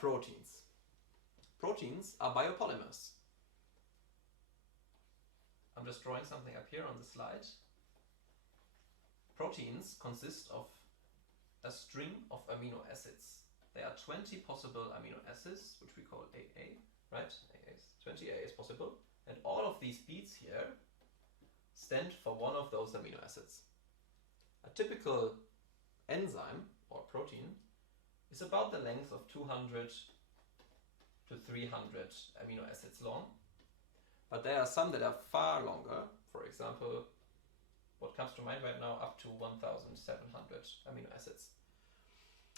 proteins? Proteins are biopolymers. I'm just drawing something up here on the slide. Proteins consist of a string of amino acids. There are 20 possible amino acids, which we call AA, right? 20 AA is possible. And all of these beads here stand for one of those amino acids. A typical enzyme or protein is about the length of 200 to 300 amino acids long. But there are some that are far longer. For example, what comes to mind right now, up to 1,700 amino acids.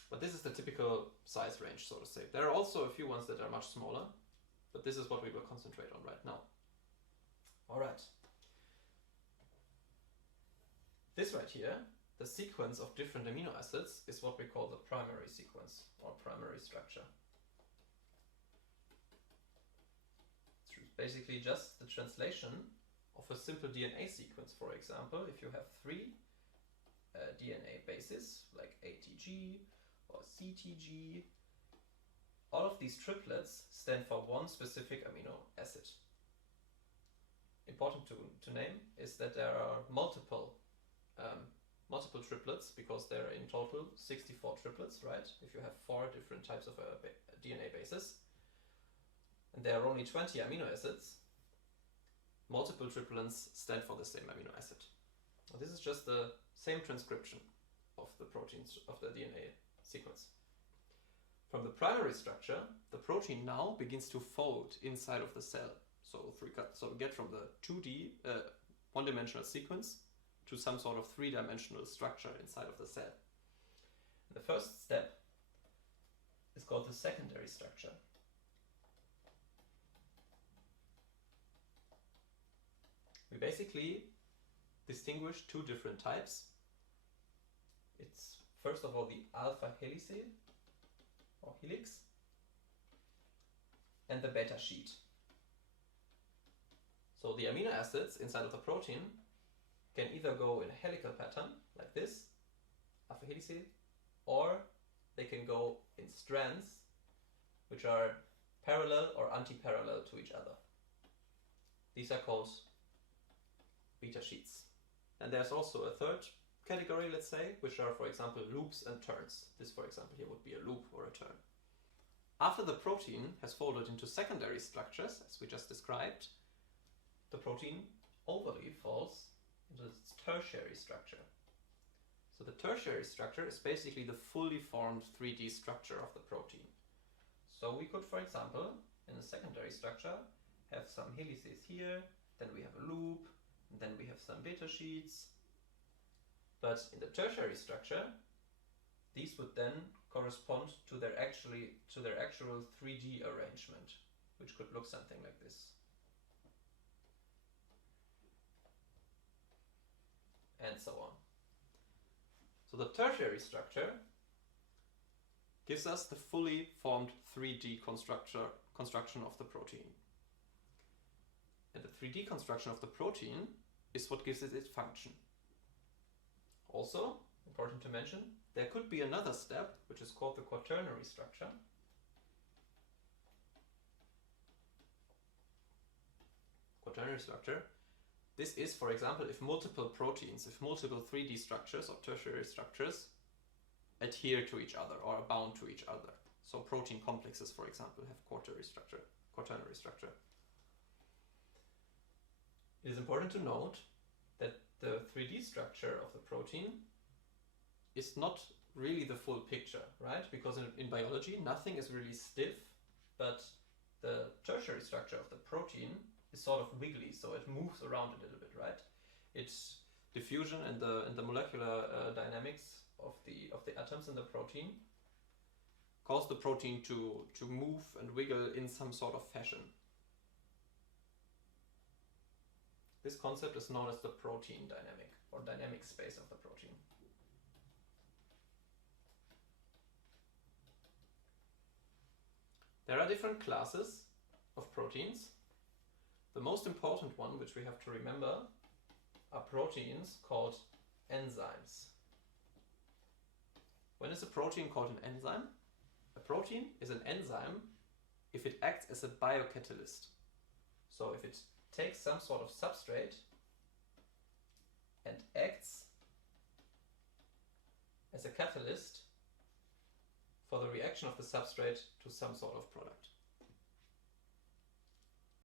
But this is the typical size range, so to say. There are also a few ones that are much smaller, but this is what we will concentrate on right now. Alright. This right here, the sequence of different amino acids, is what we call the primary sequence or primary structure. It's basically just the translation of a simple DNA sequence. For example, if you have 3 DNA bases like ATG or CTG, all of these triplets stand for one specific amino acid. Important to name is that there are multiple triplets, because there are in total 64 triplets, right? If you have 4 different types of DNA bases, and there are only 20 amino acids, multiple triplets stand for the same amino acid. This is just the same transcription of the proteins of the DNA sequence. From the primary structure, the protein now begins to fold inside of the cell. So we get from the 2D, one-dimensional sequence to some sort of 3-dimensional structure inside of the cell. And the first step is called the secondary structure. We basically distinguish 2 different types. It's first of all the alpha helice or helix and the beta sheet. So the amino acids inside of the protein can either go in a helical pattern like this, alpha helice, or they can go in strands which are parallel or anti-parallel to each other. These are called beta sheets. And there's also a third category, let's say, which are, for example, loops and turns. This, for example, here would be a loop or a turn. After the protein has folded into secondary structures, as we just described, the protein overly falls into its tertiary structure. So the tertiary structure is basically the fully formed 3D structure of the protein. So we could, for example, in a secondary structure, have some helices here, then we have a loop, and then we have some beta sheets. But in the tertiary structure, these would then correspond to their actual 3D arrangement, which could look something like this. And so on. So the tertiary structure gives us the fully formed 3D construction of the protein. And the 3D construction of the protein is what gives it its function. Also, important to mention, there could be another step, which is called the quaternary structure. Quaternary structure. This is, for example, if multiple proteins, if multiple 3D structures or tertiary structures adhere to each other or are bound to each other. So protein complexes, for example, have quaternary structure. It is important to note that the 3D structure of the protein is not really the full picture, right? Because in biology, nothing is really stiff, but the tertiary structure of the protein is sort of wiggly, so it moves around a little bit, right? Its diffusion and the molecular dynamics of the atoms in the protein cause the protein to move and wiggle in some sort of fashion. This concept is known as the protein dynamic or dynamic space of the protein. There are different classes of proteins. The most important one, which we have to remember, are proteins called enzymes. When is a protein called an enzyme? a protein is an enzyme if it acts as a biocatalyst. So if it takes some sort of substrate and acts as a catalyst for the reaction of the substrate to some sort of product.